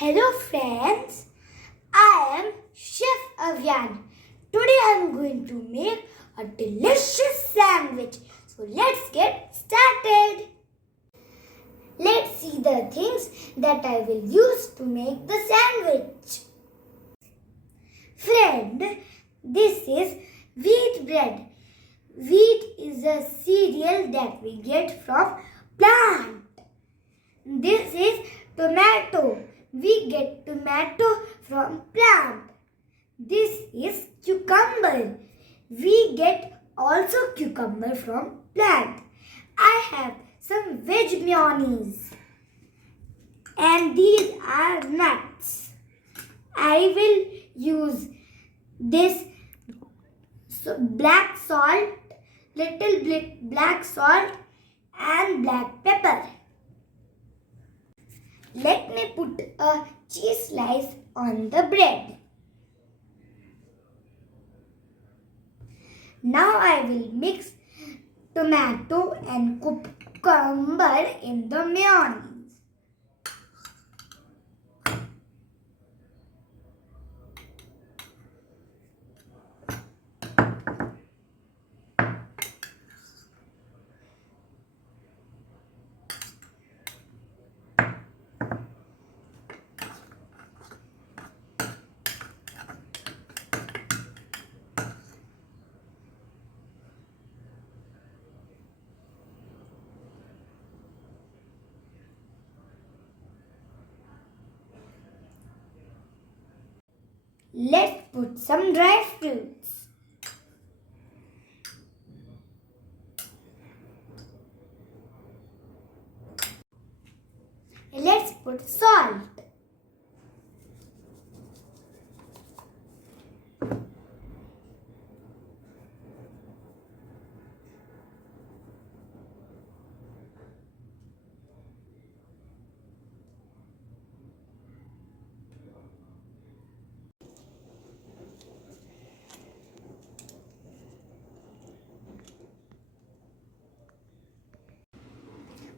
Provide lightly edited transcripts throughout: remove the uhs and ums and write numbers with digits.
Hello friends, I am Chef Avyan. Today I am going to make a delicious sandwich. So let's get started. Let's see the things that I will use to make the sandwich. Friend, this is wheat bread. Wheat is a cereal that we get from plant. This is tomato. We get tomato from plant. This is cucumber. We get also cucumber from plant. I have some veg mayonnaise. And these are nuts. I will use this black salt, little bit black salt and black pepper. Let me put a cheese slice on the bread. Now I will mix tomato and cucumber in the mayonnaise. Let's put some dry fruits. Let's put salt.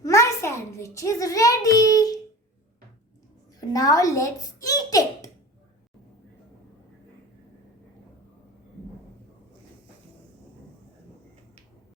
My sandwich is ready. Now let's eat it.